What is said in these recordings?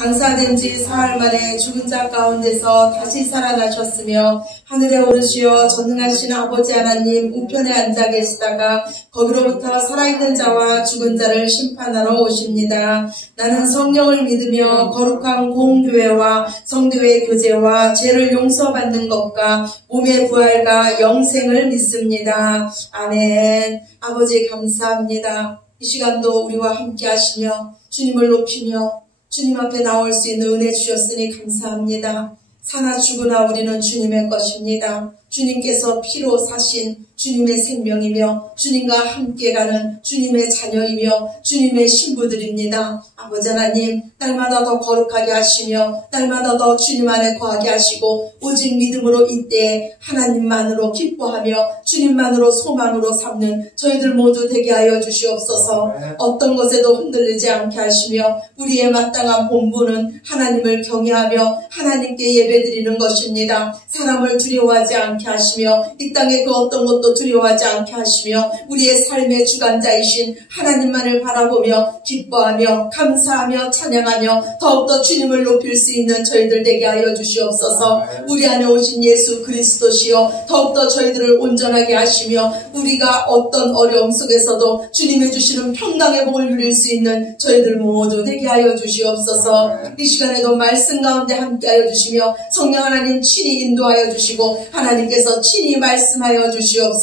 장사된 지 사흘 만에 죽은 자 가운데서 다시 살아나셨으며 하늘에 오르시어 전능하신 아버지 하나님 우편에 앉아 계시다가 거기로부터 살아있는 자와 죽은 자를 심판하러 오십니다. 나는 성령을 믿으며 거룩한 공교회와 성도의 교제와 죄를 용서받는 것과 몸의 부활과 영생을 믿습니다. 아멘. 아버지 감사합니다. 이 시간도 우리와 함께 하시며 주님을 높이며 주님 앞에 나올 수 있는 은혜 주셨으니 감사합니다. 사나 죽으나 우리는 주님의 것입니다. 주님께서 피로 사신 주님의 생명이며 주님과 함께 가는 주님의 자녀이며 주님의 신부들입니다. 아버지 하나님, 날마다 더 거룩하게 하시며 날마다 더 주님 안에 거하게 하시고 오직 믿음으로 이때에 하나님만으로 기뻐하며 주님만으로 소망으로 삼는 저희들 모두 되게 하여 주시옵소서. 어떤 것에도 흔들리지 않게 하시며 우리의 마땅한 본분은 하나님을 경외하며 하나님께 예배드리는 것입니다. 사람을 두려워하지 않게 하시며 이 땅의 그 어떤 것도 두려워하지 않게 하시며 우리의 삶의 주관자이신 하나님만을 바라보며 기뻐하며 감사하며 찬양하며 더욱더 주님을 높일 수 있는 저희들 되게 하여 주시옵소서. 우리 안에 오신 예수 그리스도시여 더욱더 저희들을 온전하게 하시며 우리가 어떤 어려움 속에서도 주님의 주시는 평강의 복을 누릴 수 있는 저희들 모두 되게 하여 주시옵소서. 이 시간에도 말씀 가운데 함께 하여 주시며 성령 하나님 친히 인도하여 주시고 하나님께서 친히 말씀하여 주시옵소서.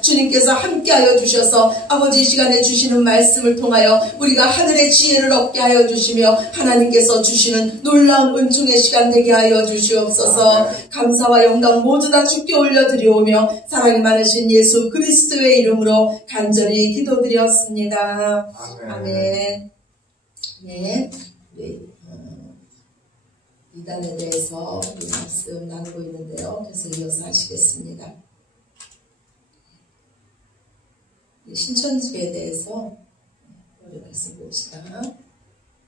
주님께서 함께하여 주셔서 아버지 이 시간에 주시는 말씀을 통하여 우리가 하늘의 지혜를 얻게 하여 주시며 하나님께서 주시는 놀라운 은총의 시간 되게 하여 주시옵소서. 감사와 영광 모두 다 주께 올려드리오며 사랑이 많으신 예수 그리스도의 이름으로 간절히 기도드렸습니다. 아멘. 네. 이단에 대해서 우리 말씀 나누고 있는데요. 계속 이어서 하시겠습니다. 신천지에 대해서 우리 말씀 봅시다.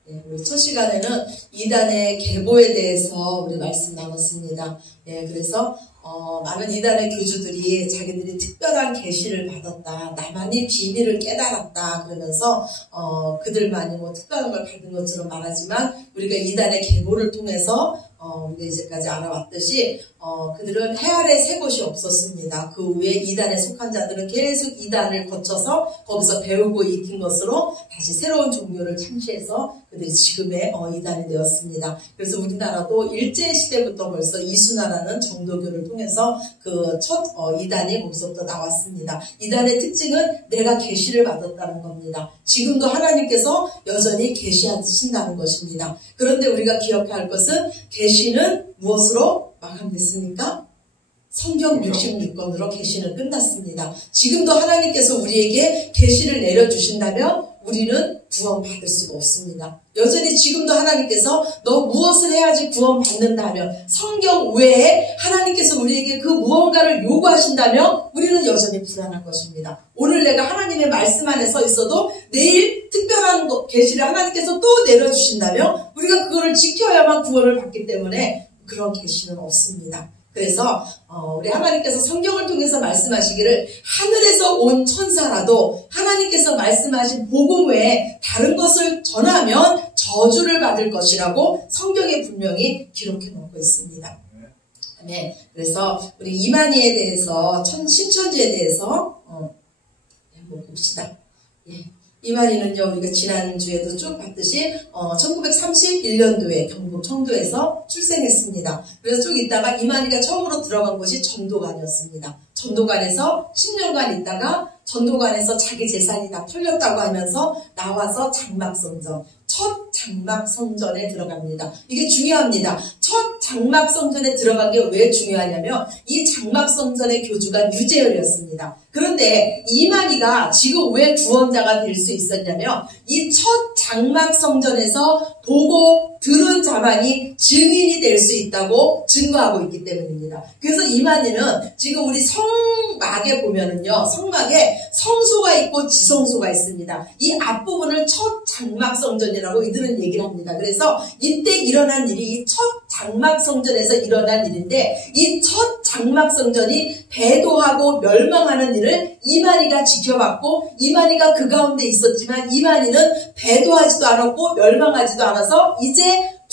네, 우리 첫 시간에는 이단의 계보에 대해서 우리 말씀 나눴습니다. 네, 그래서 많은 이단의 교주들이 자기들이 특별한 계시를 받았다, 나만이 비밀을 깨달았다 그러면서 그들만이 뭐 특별한 걸 받은 것처럼 말하지만 우리가 이단의 계보를 통해서 우리가 이제까지 알아왔듯이 그들은 해 아래 새 곳이 없었습니다. 그 후에 이단에 속한 자들은 계속 이단을 거쳐서 거기서 배우고 익힌 것으로 다시 새로운 종교를 창시해서 그들이 지금의 이단이 되었습니다. 그래서 우리나라도 일제시대부터 벌써 이수나라는 정도교를 통해서 그 첫 이단이 거기서부터 나왔습니다. 이단의 특징은 내가 계시를 받았다는 겁니다. 지금도 하나님께서 여전히 계시하신다는 것입니다. 그런데 우리가 기억해야 할 것은 계시는 무엇으로 마감됐습니까? 성경 66권으로 계시는 끝났습니다. 지금도 하나님께서 우리에게 계시를 내려주신다면 우리는 구원받을 수가 없습니다. 여전히 지금도 하나님께서 너 무엇을 해야지 구원받는다면 성경 외에 하나님께서 우리에게 그 무언가를 요구하신다면 우리는 여전히 불안한 것입니다. 오늘 내가 하나님의 말씀 안에 서 있어도 내일 특별한 계시를 하나님께서 또 내려주신다면 우리가 그거를 지켜야만 구원을 받기 때문에 그런 계시는 없습니다. 그래서 우리 하나님께서 성경을 통해서 말씀하시기를 하늘에서 온 천사라도 하나님께서 말씀하신 복음 외에 다른 것을 전하면 저주를 받을 것이라고 성경에 분명히 기록해 놓고 있습니다. 네, 그래서 우리 이만희에 대해서 신천지에 대해서 한번 봅시다. 예. 이만희는요, 우리가 지난주에도 쭉 봤듯이 1931년도에 경북 청도에서 출생했습니다. 그래서 쭉 있다가 이만희가 처음으로 들어간 곳이 전도관이었습니다. 전도관에서 10년간 있다가 전도관에서 자기 재산이 다 털렸다고 하면서 나와서 장막성전, 첫 장막성전에 들어갑니다. 이게 중요합니다. 첫 장막성전에 들어간 게 왜 중요하냐면 이 장막성전의 교주가 유재열이었습니다. 그런데 이만희가 지금 왜 구원자가 될 수 있었냐면 이 첫 장막성전에서 보고 들은 자만이 증인이 될 수 있다고 증거하고 있기 때문입니다. 그래서 이만희는 지금 우리 성막에 보면은요, 성막에 성소가 있고 지성소가 있습니다. 이 앞부분을 첫 장막성전이라고 이들은 얘기를 합니다. 그래서 이때 일어난 일이 이 첫 장막성전에서 일어난 일인데 이 첫 장막성전이 배도하고 멸망하는 일을 이만희가 지켜봤고 이만희가 그 가운데 있었지만 이만희는 배도하지도 않았고 멸망하지도 않아서 이제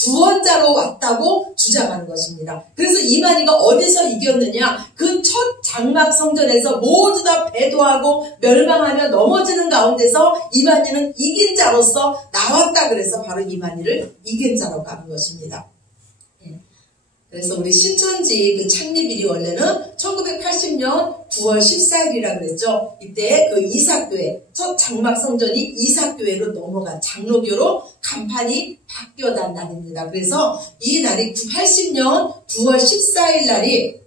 구원자로 왔다고 주장하는 것입니다. 그래서 이만희가 어디서 이겼느냐? 그 첫 장막 성전에서 모두 다 배도하고 멸망하며 넘어지는 가운데서 이만희는 이긴 자로서 나왔다. 그래서 바로 이만희를 이긴 자라고 하는 것입니다. 그래서 우리 신천지 그 창립일이 원래는 1980년 9월 14일이라 그랬죠. 이때 그 이사교회, 첫 장막 성전이 이사교회로 넘어간 장로교로 간판이 바뀌어난 날입니다. 그래서 이 날이 80년 9월 14일 날이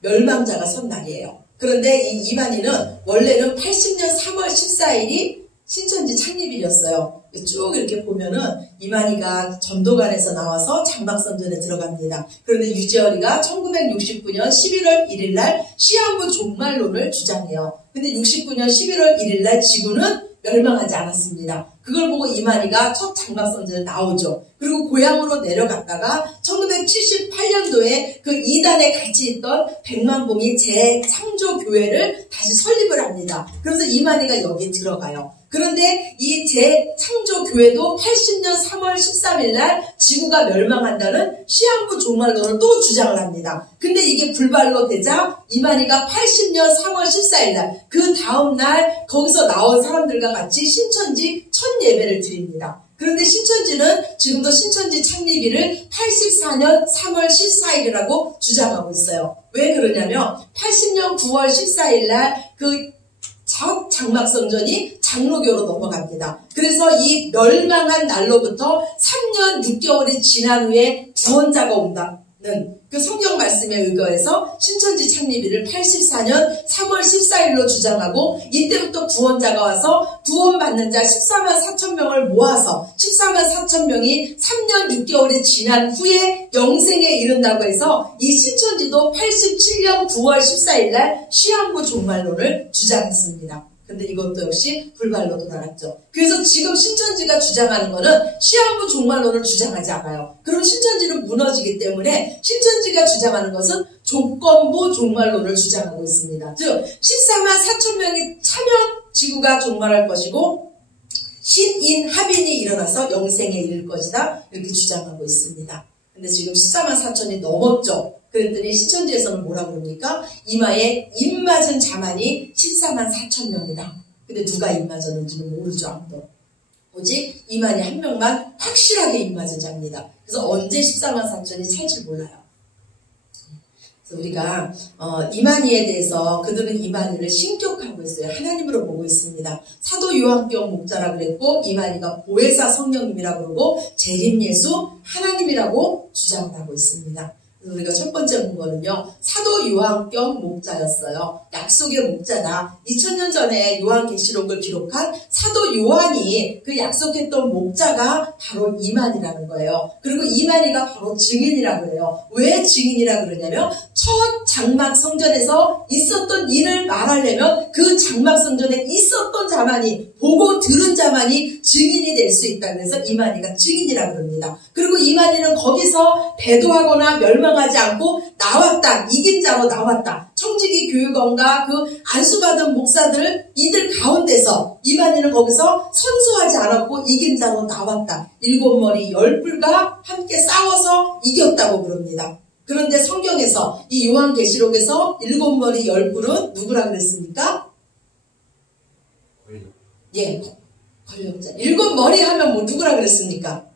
멸망자가 선 날이에요. 그런데 이 이만희는 원래는 80년 3월 14일이 신천지 창립일이었어요. 쭉 이렇게 보면은 이만희가 전도관에서 나와서 장막성전에 들어갑니다. 그런데 유재열이가 1969년 11월 1일 날 시한부 종말론을 주장해요. 근데 69년 11월 1일 날 지구는 멸망하지 않았습니다. 그걸 보고 이만희가 첫 장막성전에 나오죠. 그리고 고향으로 내려갔다가 1978년도에 그 이단에 같이 있던 백만봉이 재창조교회를 다시 설립을 합니다. 그래서 이만희가 여기에 들어가요. 그런데 이 재창조교회도 80년 3월 13일 날 지구가 멸망한다는 시한부 종말론을 또 주장을 합니다. 근데 이게 불발로 되자 이만희가 80년 3월 14일 날 그 다음 날 거기서 나온 사람들과 같이 신천지 첫 예배를 드립니다. 그런데 신천지는 지금도 신천지 창립일을 84년 3월 14일이라고 주장하고 있어요. 왜 그러냐면 80년 9월 14일 날 그 첫 장막성전이 장로교로 넘어갑니다. 그래서 이 멸망한 날로부터 3년 6개월이 지난 후에 구원자가 온다는 그 성경 말씀에 의거해서 신천지 창립일을 84년 3월 14일로 주장하고 이때부터 구원자가 와서 구원받는 자 14만 4천 명을 모아서 14만 4천 명이 3년 6개월이 지난 후에 영생에 이른다고 해서 이 신천지도 87년 9월 14일 날 시한부 종말론을 주장했습니다. 근데 이것도 역시 불발로 돌아갔죠. 그래서 지금 신천지가 주장하는 거는 시한부 종말론을 주장하지 않아요. 그럼 신천지는 무너지기 때문에 신천지가 주장하는 것은 조건부 종말론을 주장하고 있습니다. 즉 14만 4천 명이 차면 지구가 종말할 것이고 신인 합인이 일어나서 영생에 이를 것이다. 이렇게 주장하고 있습니다. 근데 지금 14만 4천이 넘었죠. 그랬더니 신천지에서는 뭐라 그럽니까? 이마에 입 맞은 자만이 14만 4천 명이다. 근데 누가 입 맞았는지는 모르죠, 아무도. 오직 이만희 한 명만 확실하게 입 맞은 자입니다. 그래서 언제 14만 4천이 찰지 몰라요. 그래서 우리가 이만희에 대해서 그들은 이만희를 신격하고 있어요. 하나님으로 보고 있습니다. 사도 요한경 목자라고 그랬고 이만희가 보혜사 성령님이라고 그러고 재림예수 하나님이라고 주장을 하고 있습니다. 그래서 우리가 첫 번째 본 거는요. 사도 요한경 목자였어요. 약속의 목자다. 2000년 전에 요한계시록을 기록한 사도 요한이 그 약속했던 목자가 바로 이만희라는 거예요. 그리고 이만희가 바로 증인이라고 해요. 왜 증인이라 그러냐면 첫 장막 성전에서 있었던 일을 말하려면 그 장막 성전에 있었던 자만이 보고 들은 자만이 증인이 될 수 있다. 그래서 이만희가 증인이라 그럽니다. 그리고 이만희는 거기서 배도하거나 멸망하지 않고 나왔다. 이긴 자로 나왔다. 청지기 교육원과 그 안수받은 목사들 이들 가운데서 이만희는 거기서 선수하지 않았고 이긴 자로 나왔다. 7머리 10뿔과 함께 싸워서 이겼다고 그럽니다. 그런데 성경에서 이 요한계시록에서 7머리 10뿔은 누구라 그랬습니까? 예, 권력자. 7머리 하면 뭐 누구라 그랬습니까?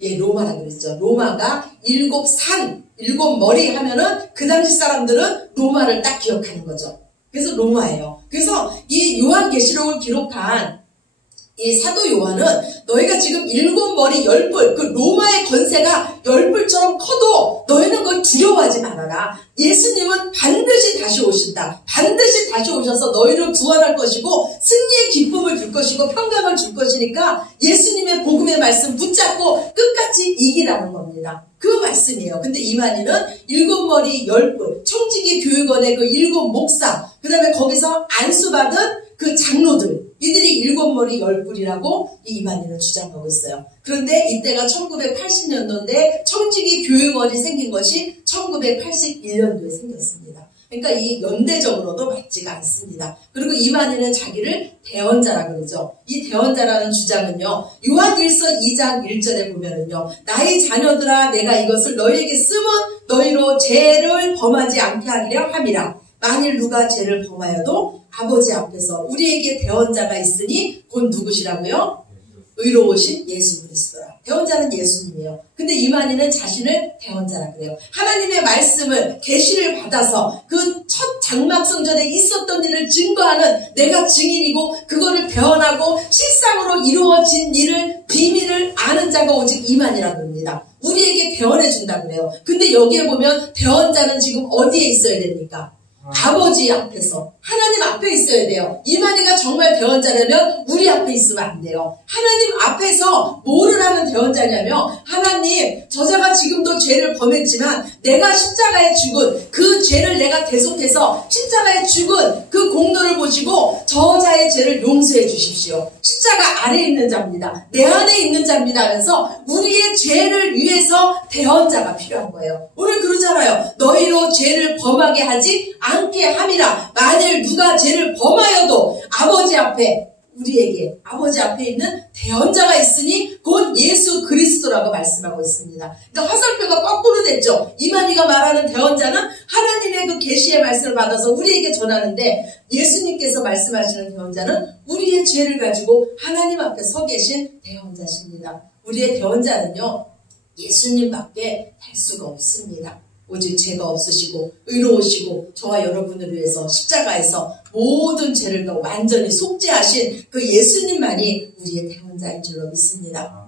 예, 로마라 그랬죠. 로마가 7산, 7머리 하면은 그 당시 사람들은 로마를 딱 기억하는 거죠. 그래서 로마예요. 그래서 이 요한계시록을 기록한 이 사도 요한은 너희가 지금 7머리 10뿔 그 로마의 권세가 10뿔처럼 커도 너희는 그걸 두려워하지 말아라. 예수님은 반드시 다시 오신다. 반드시 다시 오셔서 너희를 구원할 것이고 승리의 기쁨을 줄 것이고 평강을 줄 것이니까 예수님의 복음의 말씀 붙잡고 끝까지 이기라는 겁니다. 그 말씀이에요. 근데 이만희는 7머리 10뿔 청지기 교육원의 그 7 목사 그 다음에 거기서 안수받은 그 장로들 이들이 7머리 10뿔이라고 이만희는 주장하고 있어요. 그런데 이때가 1980년도인데 청지기 교육원이 생긴 것이 1981년도에 생겼습니다. 그러니까 이 연대적으로도 맞지가 않습니다. 그리고 이만희는 자기를 대언자라 그러죠. 이 대언자라는 주장은요, 요한일서 2장 1절에 보면은요, 나의 자녀들아 내가 이것을 너희에게 쓰면 너희로 죄를 범하지 않게 하리라 함이라. 만일 누가 죄를 범하여도 아버지 앞에서 우리에게 대언자가 있으니 곧 누구시라고요? 의로우신 예수 그리스도라. 대언자는 예수님이에요. 근데 이만희는 자신을 대언자라 그래요. 하나님의 말씀을 계시를 받아서 그 첫 장막 성전에 있었던 일을 증거하는 내가 증인이고 그거를 대언하고 실상으로 이루어진 일을 비밀을 아는 자가 오직 이만희라고 합니다. 우리에게 대언해 준다 그래요. 근데 여기에 보면 대언자는 지금 어디에 있어야 됩니까? 아버지 앞에서, 하나님 앞에 있어야 돼요. 이만희가 정말 대언자라면 우리 앞에 있으면 안 돼요. 하나님 앞에서 뭐를 하는 대언자냐면, 하나님, 저자가 지금도 죄를 범했지만 내가 십자가에 죽은 그 죄를 내가 계속해서 십자가에 죽은 그 공로를 보시고 저자의 죄를 용서해 주십시오. 십자가 아래에 있는 자입니다. 내 안에 있는 자입니다 하면서 우리의 죄를 위해서 대언자가 필요한 거예요. 오늘 그러잖아요. 너희로 죄를 범하게 하지 않게 함이라. 만일 누가 죄를 범하여도 아버지 앞에, 우리에게 아버지 앞에 있는 대언자가 있으니 곧 예수 그리스도라고 말씀하고 있습니다. 그러니까 화살표가 거꾸로 됐죠. 이만희가 말하는 대언자는 하나님의 그 계시의 말씀을 받아서 우리에게 전하는데, 예수님께서 말씀하시는 대언자는 우리의 죄를 가지고 하나님 앞에 서 계신 대언자십니다. 우리의 대언자는요, 예수님밖에 될 수가 없습니다. 오직 죄가 없으시고 의로우시고 저와 여러분을 위해서 십자가에서 모든 죄를 완전히 속죄하신 그 예수님만이 우리의 대언자인 줄로 믿습니다.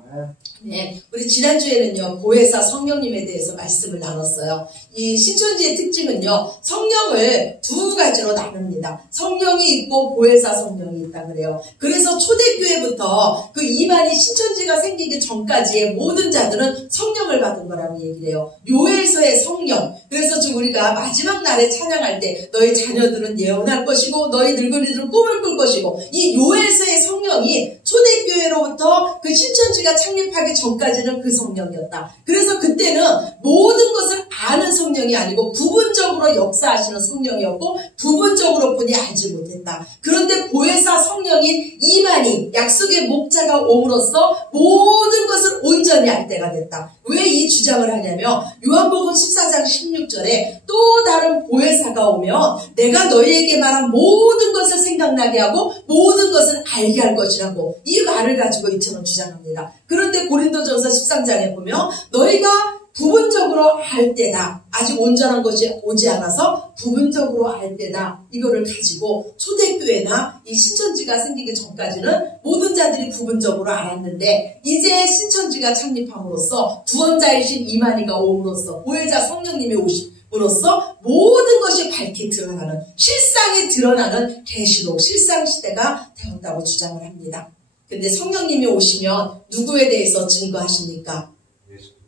네, 우리 지난주에는요, 보혜사 성령님에 대해서 말씀을 나눴어요. 이 신천지의 특징은요, 성령을 두 가지로 나눕니다. 성령이 있고 보혜사 성령이 있다 그래요. 그래서 초대교회부터 그 이만희 신천지가 생기기 전까지의 모든 자들은 성령을 받은 거라고 얘기를 해요. 요엘서의 성령. 그래서 지금 우리가 마지막 날에 찬양할 때 너희 자녀들은 예언할 것이고 너희 늙은이들은 꿈을 꿀 것이고, 이 요엘서의 성령이 초대교회로부터 그 신천지가 창립하기 전까지는 그 성령이었다. 그래서 그때는 모든 것을 아는 성령이 아니고 부분적으로 역사하시는 성령이었고 부분적으로 뿐이 알지 못했다. 그런데 보혜사 성령인 이만희, 약속의 목자가 옴으로써 모든 것을 온전히 알 때가 됐다. 왜 이 주장을 하냐면 요한복음 14장 16절에 또 다른 보혜사가 오면 내가 너희에게 말한 모든 것을 생각나게 하고 모든 것을 알게 할 것이라고 이 말을 가지고 이처럼 주장합니다. 그런데 고린도전서 13장에 보면 너희가 부분적으로 알 때다. 아직 온전한 것이 오지 않아서 부분적으로 알 때다. 이거를 가지고 초대교회나 이 신천지가 생기기 전까지는 모든 자들이 부분적으로 알았는데, 이제 신천지가 창립함으로써 구원자이신 이만희가 오므로써 보혜자 성령님이 오심으로써 모든 것이 밝히 드러나는, 실상이 드러나는 계시록 실상시대가 되었다고 주장을 합니다. 근데 성령님이 오시면 누구에 대해서 증거하십니까?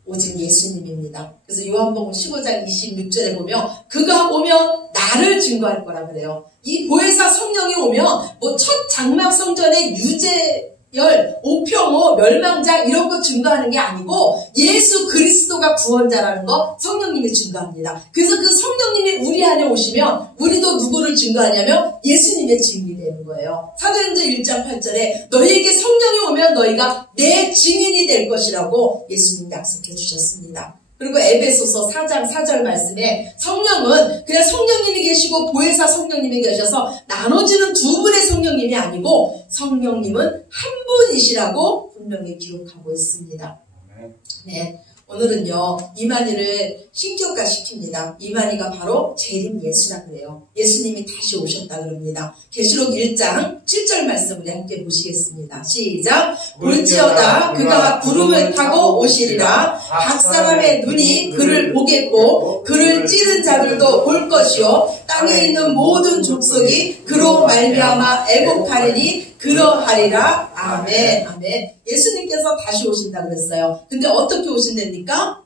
오직 예수님입니다. 그래서 요한복음 15장 26절에 보면 그가 오면 나를 증거할 거라 그래요. 이 보혜사 성령이 오면 뭐 첫 장막 성전의 유재열, 오평호, 멸망자 이런 거 증거하는 게 아니고 예수 그리스도가 구원자라는 거 성령님이 증거합니다. 그래서 그 성령님이 우리 안에 오시면 우리도 누구를 증거하냐면 예수님의 증인이 되는 거예요. 사도행전 1장 8절에 너희에게 성령이 오면 너희가 내 증인이 될 것이라고 예수님 약속해 주셨습니다. 그리고 에베소서 4장 4절 말씀에 성령은 그냥 성령님이 계시고 보혜사 성령님이 계셔서 나눠지는 두 분의 성령님이 아니고 성령님은 한 분이시라고 분명히 기록하고 있습니다. 네, 오늘은요 이만희를 신격화시킵니다. 이만희가 바로 재림 예수라 그래요. 예수님이 다시 오셨다 그럽니다. 계시록 1장 7절 말씀 우리 함께 보시겠습니다. 시작. 볼지어다 그가 구름을 타고 오시리라. 각 사람의 눈이 그를 보겠고 그를 찌른 자들도 볼 것이요 땅에 있는 모든 족속이 그로 말미암아 애곡하리니 그러하리라. 아멘. 아멘. 예수님께서 다시 오신다 그랬어요. 근데 어떻게 오신답니까?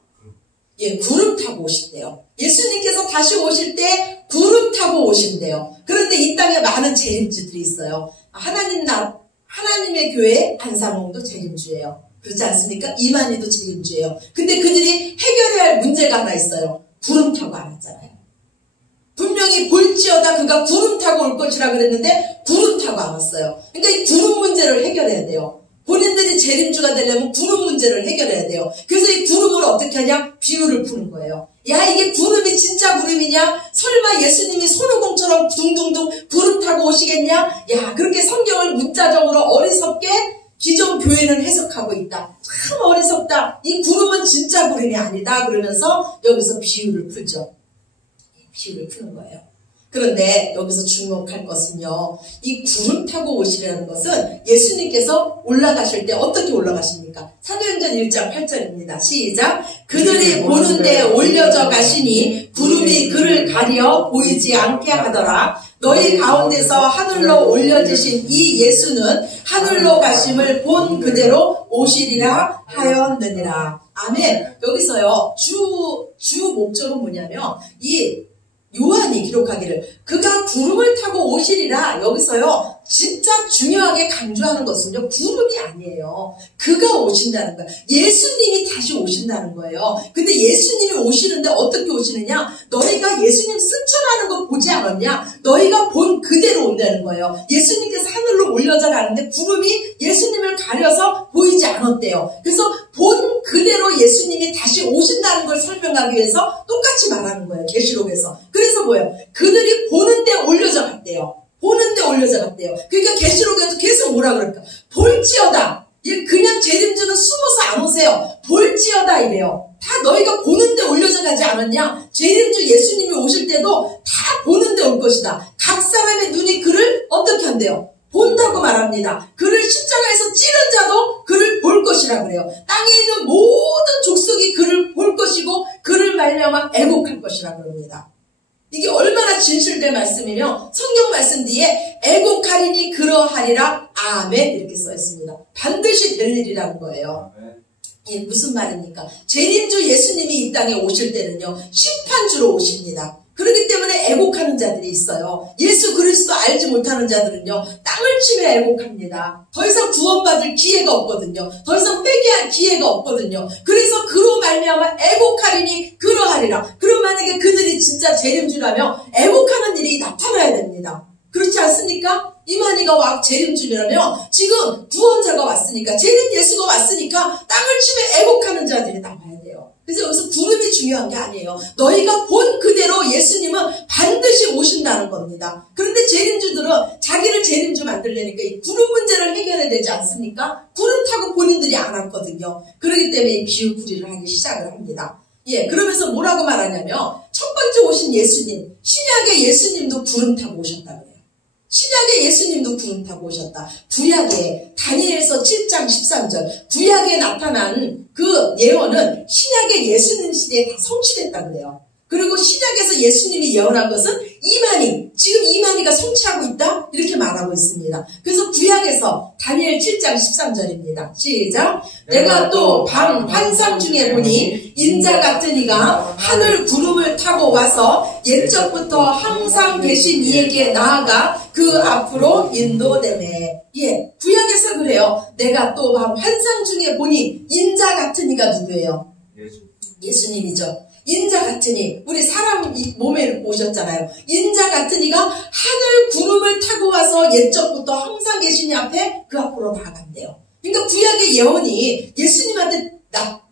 예, 구름 타고 오신대요. 예수님께서 다시 오실 때 구름 타고 오신대요. 그런데 이 땅에 많은 재림주들이 있어요. 하나님의 교회 안상홍도 재림주예요. 그렇지 않습니까? 이만희도 재림주예요. 근데 그들이 해결해야 할 문제가 하나 있어요. 구름 타고 안 왔잖아요. 분명히 분명히 볼지어다 그가 구름 타고 올 것이라 그랬는데 구름 타고 안 왔어요. 그러니까 이 구름 문제를 해결해야 돼요. 본인들이 재림주가 되려면 구름 문제를 해결해야 돼요. 그래서 이 구름을 어떻게 하냐? 비유를 푸는 거예요. 야, 이게 구름이 진짜 구름이냐? 설마 예수님이 손오공처럼 둥둥둥 구름 타고 오시겠냐? 야, 그렇게 성경을 문자적으로 어리석게 기존 교회는 해석하고 있다. 참 어리석다. 이 구름은 진짜 구름이 아니다. 그러면서 여기서 비유를 풀죠. 비유를 푸는 거예요. 그런데 여기서 주목할 것은요, 이 구름 타고 오시라는 것은 예수님께서 올라가실 때 어떻게 올라가십니까? 사도행전 1장 8절입니다. 시작. 그들이 보는데 올려져 가시니 구름이 그를 가려 보이지 않게 하더라. 너희 가운데서 하늘로 올려지신 이 예수는 하늘로 가심을 본 그대로 오시리라 하였느니라. 아멘. 여기서요, 주 목적은 뭐냐면, 이 요한이 기록하기를 그가 구름을 타고 오시리라. 여기서요 진짜 중요하게 강조하는 것은요 구름이 아니에요. 그가 오신다는 거예요. 예수님이 다시 오신다는 거예요. 근데 예수님이 오시는데 어떻게 오시느냐? 너희가 예수님 승천하는 거 보지 않았냐? 너희가 본 그대로 온다는 거예요. 예수님께서 하늘로 올려져 가는데 구름이 예수님을 가려서 보이지 않았대요. 그래서 본 그대로 예수님이 다시 오신다는 걸 설명하기 위해서 똑같이 말하는 거예요. 계시록에서. 그래서 뭐예요? 그들이 보는데 올려져 갔대요. 보는데 올려져 갔대요. 그러니까 계시록에도 계속 뭐라 그럴까? 볼지어다. 그냥 재림주는 숨어서 안 오세요. 볼지어다 이래요. 다 너희가 보는데 올려져 가지 않았냐? 재림주 예수님이 오실 때도 다 보는데 올 것이다. 각 사람의 눈이 그를 어떻게 한대요? 본다고 말합니다. 그를 십자가에서 찌른 자도 그를 볼 것이라 그래요. 땅에 있는 모든 족속이 그를 볼 것이고 그를 말미암아 애곡할 것이라 그럽니다. 이게 얼마나 진실된 말씀이며 성경 말씀 뒤에 애곡하리니 그러하리라 아멘 이렇게 써 있습니다. 반드시 될 일이라는 거예요. 이게 무슨 말입니까? 재림주 예수님이 이 땅에 오실 때는요 심판주로 오십니다. 그렇기 때문에 애곡하는 자들이 있어요. 예수 그리스도 알지 못하는 자들은요 땅을 치며 애곡합니다. 더 이상 구원받을 기회가 없거든요. 더 이상 회개할 기회가 없거든요. 그래서 그로 말미암아 애곡하리니 그러하리라. 그럼 만약에 그들이 진짜 재림주라면 애곡하는 일이 나타나야 됩니다. 그렇지 않습니까? 이만희가 재림주라면 지금 구원자가 왔으니까 재림 예수가 왔으니까 땅을 치며 애곡하는 자들이 나와야 돼요. 그래서 여기서 구름이 중요한 게 아니에요. 너희가 본 그대로 예수님은 반드시 오신다는 겁니다. 그런데 재림주들은 자기를 재림주 만들려니까 이 구름 문제를 해결해야 되지 않습니까? 구름 타고 본인들이 안 왔거든요. 그렇기 때문에 이 비유풀이를 하기 시작을 합니다. 그러면서 뭐라고 말하냐면 첫 번째 오신 예수님, 신약의 예수님도 구름 타고 오셨다 그래요. 신약의 예수님도 구름 타고 오셨다. 구약에 다니엘서 7장 13절 구약에 나타난 그 예언은 신약의 예수님 시대에 다 성취됐다 그래요. 그리고 신약에서 예수님이 예언한 것은 이만희, 지금 이만희가 성취하고 있다 이렇게 말하고 있습니다. 그래서 구약에서 다니엘 7장 13절입니다. 시작. 내가 또 밤 환상 중에 보니 인자 같은 이가 하늘 구름을 타고 와서 옛적부터 항상 계신 이에게 나아가 그 앞으로 인도되네. 구약에서 그래요. 내가 또 밤 환상 중에 보니 인자 같은 이가 누구예요? 예수님이죠. 인자 같으니 우리 사람 몸에 오셨잖아요. 인자 같으니가 하늘 구름을 타고 와서 옛적부터 항상 계신 이 앞에 그 앞으로 나아간대요. 그러니까 구약의 예언이 예수님한테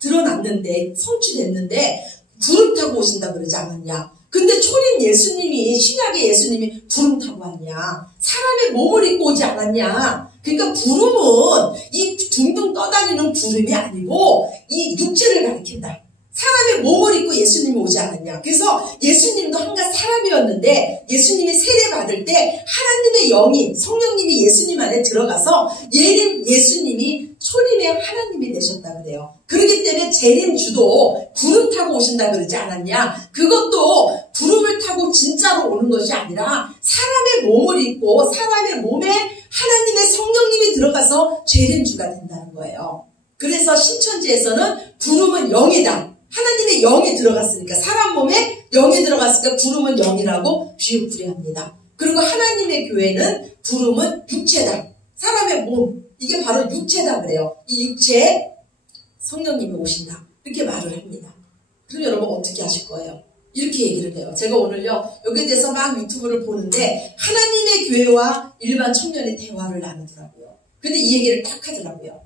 드러났는데 성취됐는데 구름 타고 오신다 그러지 않았냐. 근데 초림 예수님이 신약의 예수님이 구름 타고 왔냐. 사람의 몸을 입고 오지 않았냐. 그러니까 구름은 이 둥둥 떠다니는 구름이 아니고 이 육체를 가리킨다. 사람의 몸을 입고 예수님이 오지 않았냐. 그래서 예수님도 한갓 사람이었는데 예수님이 세례받을 때 하나님의 영이 성령님이 예수님 안에 들어가서 예수님이 초림의 하나님이 되셨다 그래요. 그렇기 때문에 재림주도 구름 타고 오신다 그러지 않았냐. 그것도 구름을 타고 진짜로 오는 것이 아니라 사람의 몸을 입고 사람의 몸에 하나님의 성령님이 들어가서 재림주가 된다는 거예요. 그래서 신천지에서는 구름은 영이다. 하나님의 영이 들어갔으니까 사람 몸에 영이 들어갔으니까 구름은 영이라고 비유풀이합니다. 그리고 하나님의 교회는 구름은 육체다. 사람의 몸 이게 바로 육체다 그래요. 이 육체에 성령님이 오신다 이렇게 말을 합니다. 그럼 여러분 어떻게 하실 거예요? 이렇게 얘기를 해요. 제가 오늘요, 여기에 대해서 막 유튜브를 보는데, 하나님의 교회와 일반 청년의 대화를 나누더라고요. 근데 이 얘기를 딱 하더라고요.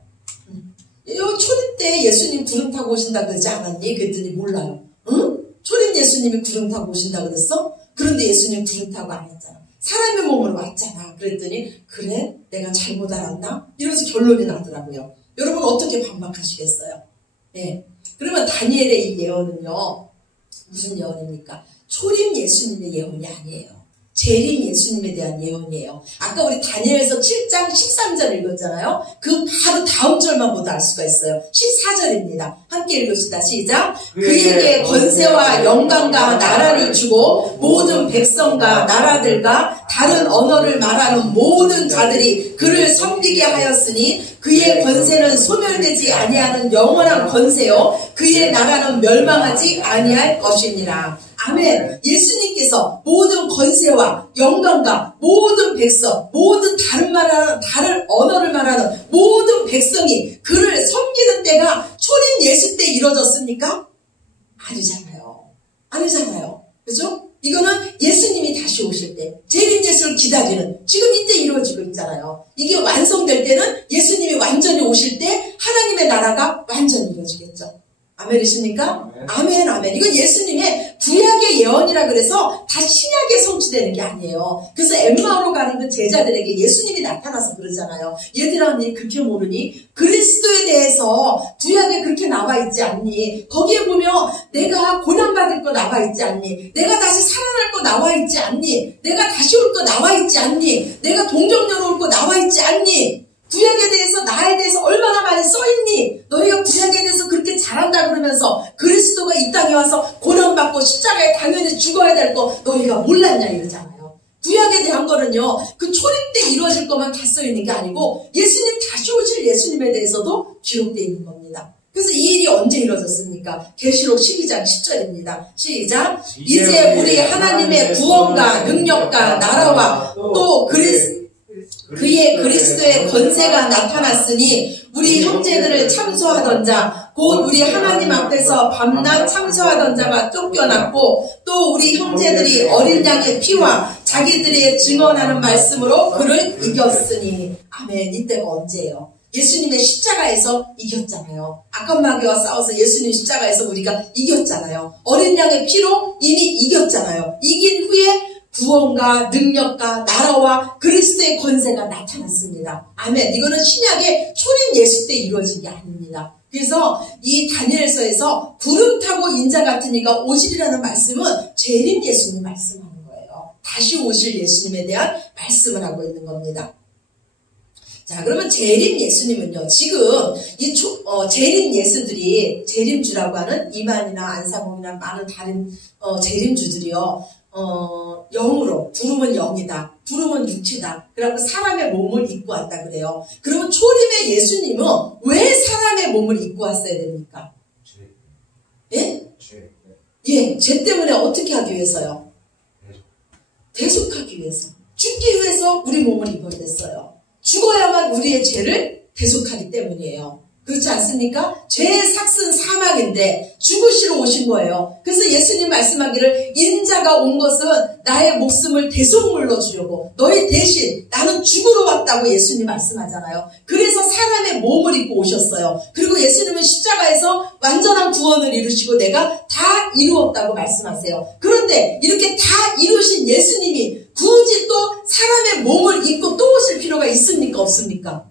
초림 때 예수님 구름 타고 오신다 그러지 않았니? 그랬더니 몰라요. 응? 초림 예수님이 구름 타고 오신다 그랬어? 그런데 예수님 구름 타고 안 왔잖아. 사람의 몸으로 왔잖아. 그랬더니 그래? 내가 잘못 알았나? 이러면서 결론이 나더라고요. 여러분 어떻게 반박하시겠어요? 네. 그러면 다니엘의 이 예언은요, 무슨 예언입니까? 초림 예수님의 예언이 아니에요. 재림 예수님에 대한 예언이에요. 아까 우리 다니엘서 7장 13절 읽었잖아요. 그 바로 다음 절만 보도 알 수가 있어요. 14절입니다. 함께 읽읍시다. 시작. 그에게 권세와 영광과 나라를 주고 모든 백성과 나라들과 다른 언어를 말하는 모든 자들이 그를 섬기게 하였으니 그의 권세는 소멸되지 아니하는 영원한 권세요. 그의 나라는 멸망하지 아니할 것이니라. 아멘. 예수님께서 모든 권세와 영광과 모든 백성, 모든 다른 언어를 말하는 모든 백성이 그를 섬기는 때가 초림 예수 때 이루어졌습니까? 아니잖아요. 아니잖아요. 그죠? 이거는 예수님이 다시 오실 때, 재림 예수를 기다리는, 지금 이때 이루어지고 있잖아요. 이게 완성될 때는 예수님이 완전히 오실 때 하나님의 나라가 완전히 이루어지겠죠. 아멘이십니까? 아멘, 아멘. 이건 예수님의 구약의 예언이라 그래서 다 신약에 성취되는 게 아니에요. 그래서 엠마오로 가는 그 제자들에게 예수님이 나타나서 그러잖아요. 얘들아, 니 그렇게 모르니? 그리스도에 대해서 구약에 그렇게 나와 있지 않니? 거기에 보면 내가 고난받을 거 나와 있지 않니? 내가 다시 살아날 거 나와 있지 않니? 내가 다시 올 거 나와 있지 않니? 내가 동정녀로 올 거 나와 있지 않니? 구약에 대해서 나에 대해서 얼마나 많이 써있니? 너희가 구약에 대해서 그렇게 잘한다 그러면서 그리스도가 이 땅에 와서 고난받고 십자가에 당연히 죽어야 될 거 너희가 몰랐냐 이러잖아요. 구약에 대한 거는요, 그 초림 때 이루어질 것만 다 써있는 게 아니고 예수님 다시 오실 예수님에 대해서도 기록되어 있는 겁니다. 그래서 이 일이 언제 이루어졌습니까? 계시록 12장 10절입니다. 시작. 이제 우리 하나님의 구원과 능력과 나라와 또 그의 그리스도의 권세가 나타났으니 우리 형제들을 참소하던 자, 곧 우리 하나님 앞에서 밤낮 참소하던 자가 쫓겨났고 또 우리 형제들이 어린 양의 피와 자기들의 증언하는 말씀으로 그를 이겼으니. 아멘. 이때가 언제예요? 예수님의 십자가에서 이겼잖아요. 악한 마귀와 싸워서 예수님 십자가에서 우리가 이겼잖아요. 어린 양의 피로 이미 이겼잖아요. 이긴 후에 구원과 능력과 나라와 그리스도의 권세가 나타났습니다. 아멘. 이거는 신약의 초림 예수 때 이루어진 게 아닙니다. 그래서 이 다니엘서에서 구름 타고 인자 같은 이가 오시리라는 말씀은 재림 예수님 말씀하는 거예요. 다시 오실 예수님에 대한 말씀을 하고 있는 겁니다. 자, 그러면 재림 예수님은요, 지금 이 재림 예수들이, 재림주라고 하는 이만이나 안상홍이나 많은 다른 재림주들이요, 영으로, 부름은 영이다, 부름은 육체다, 그래갖고 사람의 몸을 입고 왔다 그래요. 그러면 초림의 예수님은 왜 사람의 몸을 입고 왔어야 됩니까? 예? 예, 죄 때문에 어떻게 하기 위해서요? 대속하기 위해서. 죽기 위해서 우리 몸을 입어야 됐어요. 죽어야만 우리의 죄를 대속하기 때문이에요. 그렇지 않습니까? 죄의 삭은 사망인데 죽으시러 오신 거예요. 그래서 예수님 말씀하기를 인자가 온 것은 나의 목숨을 대속물로 주려고, 너희 대신 나는 죽으러 왔다고 예수님 말씀하잖아요. 그래서 사람의 몸을 입고 오셨어요. 그리고 예수님은 십자가에서 완전한 구원을 이루시고 내가 다 이루었다고 말씀하세요. 그런데 이렇게 다 이루신 예수님이 굳이 또 사람의 몸을 입고 또 오실 필요가 있습니까? 없습니까?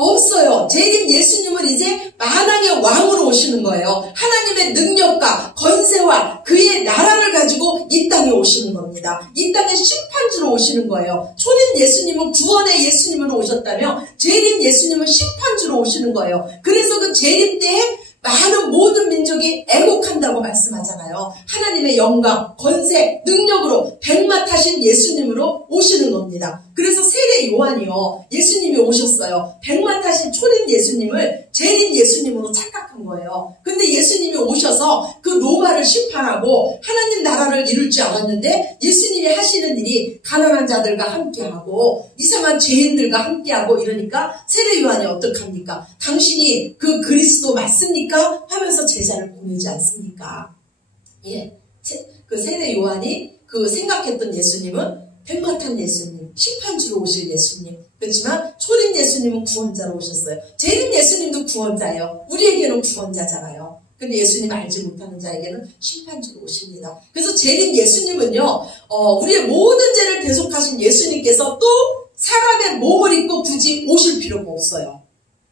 없어요. 재림 예수님은 이제 만왕의 왕으로 오시는 거예요. 하나님의 능력과 권세와 그의 나라를 가지고 이 땅에 오시는 겁니다. 이 땅에 심판주로 오시는 거예요. 초림 예수님은 구원의 예수님으로 오셨다며 재림 예수님은 심판주로 오시는 거예요. 그래서 그 재림 때에 많은 모든 민족이 애곡한다고 말씀하잖아요. 하나님의 영광, 권세, 능력으로 백마 타신 예수님으로 오시는 겁니다. 그래서 세례 요한이요, 예수님이 오셨어요. 백마 타신 초림 예수님을 재림 예수님으로 착각한 거예요. 근데 예수님이 오셔서 그 로마를 심판하고 하나님 나라를 이룰 줄 알았는데 예수님이 하시는 일이 가난한 자들과 함께하고 이상한 죄인들과 함께하고 이러니까 세례 요한이 어떡합니까? 당신이 그 그리스도 맞습니까? 하면서 제자를 보내지 않습니까? 예. 그 세례 요한이 그 생각했던 예수님은 백마탄 예수님, 심판주로 오실 예수님. 그렇지만 초림 예수님은 구원자로 오셨어요. 재림 예수님도 구원자예요. 우리에게는 구원자잖아요. 근데 예수님 알지 못하는 자에게는 심판주로 오십니다. 그래서 재림 예수님은요, 우리의 모든 죄를 대속하신 예수님께서 또 사람의 몸을 입고 굳이 오실 필요가 없어요.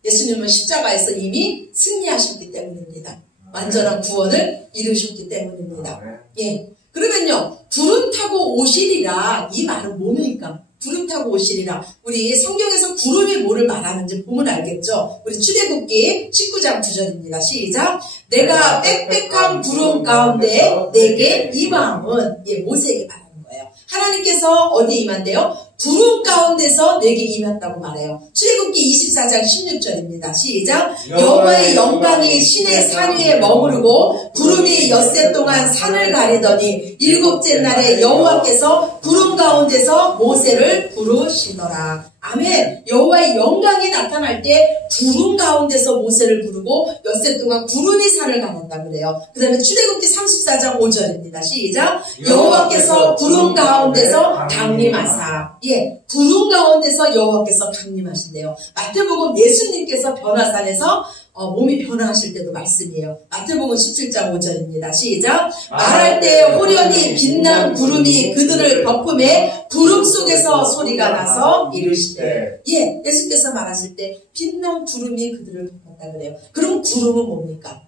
예수님은 십자가에서 이미 승리하셨기 때문입니다. 완전한 구원을 이루셨기 때문입니다. 예. 그러면요, 구름 타고 오시리라, 이 말은 뭡니까? 구름 타고 오시리라. 우리 성경에서 구름이 뭐를 말하는지 보면 알겠죠? 우리 출애굽기 19장 9절입니다. 시작. 내가 빽빽한 구름 가운데 내게 임함은, 예, 모세에게 말하는 거예요. 하나님께서 어디에 임한대요? 구름 가운데서 내게 임했다고 말해요. 출애굽기 24장 16절입니다. 시작. 여호와의 영광이 신의 산 위에 머무르고 구름이 엿새 동안 산을 가리더니 일곱째 날에 여호와께서 구름 가운데서 모세를 부르시더라. 아멘. 여호와의 영광이 나타날 때 구름 가운데서 모세를 부르고 엿새 동안 구름이 산을 가른다 그래요. 그 다음에 출애굽기 34장 5절입니다. 시작. 여호와께서 구름 가운데서 강림하사. 예, 구름 가운데서 여호와께서 강림하신대요. 마태복음 예수님께서 변화산에서 몸이 변화하실 때도 말씀이에요. 마태복음 17장 5절입니다. 시작. 말할 때 호련히 빛난 구름이 그들을 덮음에 구름 속에서 소리가 나서 이르시되. 예, 예수께서 말하실 때 빛난 구름이 그들을 덮었다 그래요. 그럼 구름은 뭡니까?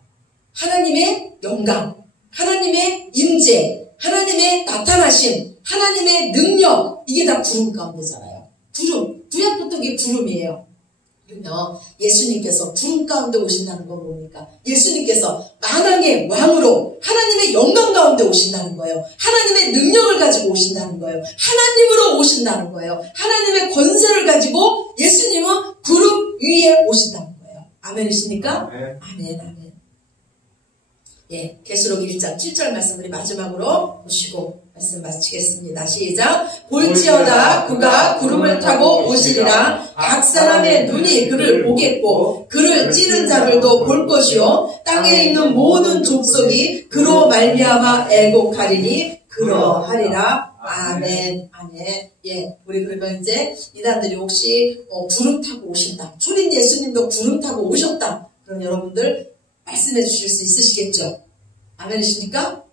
하나님의 영광, 하나님의 임재, 하나님의 나타나심, 하나님의 능력, 이게 다 구름 가운데잖아요. 구름, 구약부터 이게 구름이에요. 그러면 예수님께서 구름 가운데 오신다는 건 뭡니까? 예수님께서 만왕의 왕으로 하나님의 영광 가운데 오신다는 거예요. 하나님의 능력을 가지고 오신다는 거예요. 하나님으로 오신다는 거예요. 하나님의 권세를 가지고 예수님은 구름 위에 오신다는 거예요. 아멘이십니까? 아멘, 아멘. 예, 계시록 1장 7절 말씀 우리 마지막으로 보시고 말씀 마치겠습니다. 시작. 볼지어다 그가 구름을 타고 오시리라. 각 사람의 눈이 그를 보겠고 그를 찌른 자들도 볼 것이요 땅에 있는 모든 족속이 그로 말미암아 애곡하리니 그러하리라. 아멘, 아멘. 예, 우리 그러면 이제 이단들이 혹시 구름 타고 오신다, 초림 예수님도 구름 타고 오셨다, 그럼 여러분들 말씀해 주실 수 있으시겠죠? 아멘이십니까?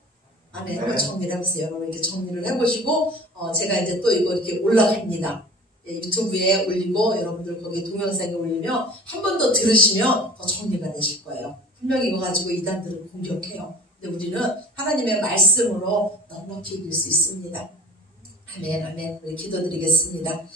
아멘. 한번 정리를 해보세요. 여러분 이렇게 정리를 해보시고, 제가 이제 또 이거 이렇게 올라갑니다. 예, 유튜브에 올리고, 여러분들 거기 동영상에 올리면, 한 번 더 들으시면 더 정리가 되실 거예요. 분명히 이거 가지고 이단들을 공격해요. 근데 우리는 하나님의 말씀으로 넉넉히 이길 수 있습니다. 아멘, 아멘. 우리 기도드리겠습니다.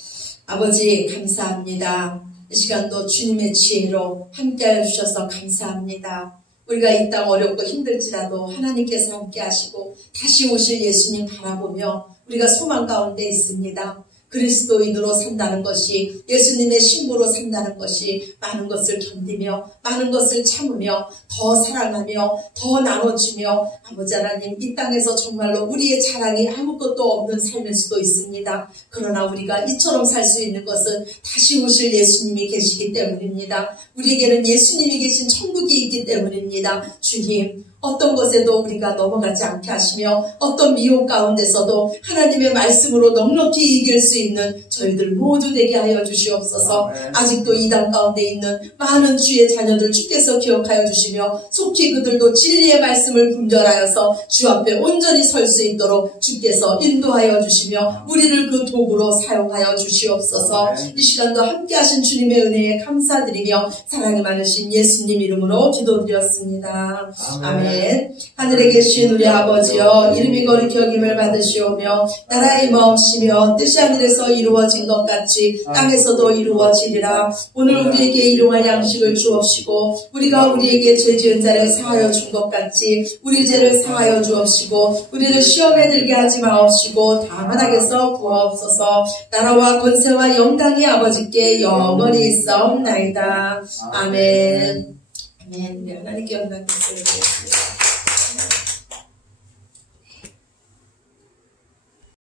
아버지, 감사합니다. 이 시간도 주님의 지혜로 함께하여 주셔서 감사합니다. 우리가 이 땅 어렵고 힘들지라도 하나님께서 함께 하시고 다시 오실 예수님 바라보며 우리가 소망 가운데 있습니다. 그리스도인으로 산다는 것이, 예수님의 신부로 산다는 것이 많은 것을 견디며 많은 것을 참으며 더 사랑하며 더 나눠주며, 아버지 하나님, 이 땅에서 정말로 우리의 자랑이 아무것도 없는 삶일 수도 있습니다. 그러나 우리가 이처럼 살 수 있는 것은 다시 오실 예수님이 계시기 때문입니다. 우리에게는 예수님이 계신 천국이 있기 때문입니다. 주님, 어떤 것에도 우리가 넘어가지 않게 하시며 어떤 미혹 가운데서도 하나님의 말씀으로 넉넉히 이길 수 있는 저희들 모두 되게 하여 주시옵소서. 아직도 이단 가운데 있는 많은 주의 자녀들 주께서 기억하여 주시며 속히 그들도 진리의 말씀을 분별하여서 주 앞에 온전히 설 수 있도록 주께서 인도하여 주시며 우리를 그 도구로 사용하여 주시옵소서. 이 시간도 함께 하신 주님의 은혜에 감사드리며 사랑이 많으신 예수님 이름으로 기도드렸습니다. 아멘. 하늘에 계신 우리 아버지여, 이름이 거룩히 여김을 받으시오며 나라의 임하옵시며 뜻이 하늘에서 이루어진 것 같이 땅에서도 이루어지리라. 오늘 우리에게 일용할 양식을 주옵시고 우리가 우리에게 죄 지은 자를 사하여 준 것 같이 우리 죄를 사하여 주옵시고 우리를 시험에 들게 하지 마옵시고 다만 악에서 구하옵소서. 나라와 권세와 영광이 아버지께 영원히 있사옵나이다. 아멘. 아멘. 우리 하나님께 영광을 드리겠습니다.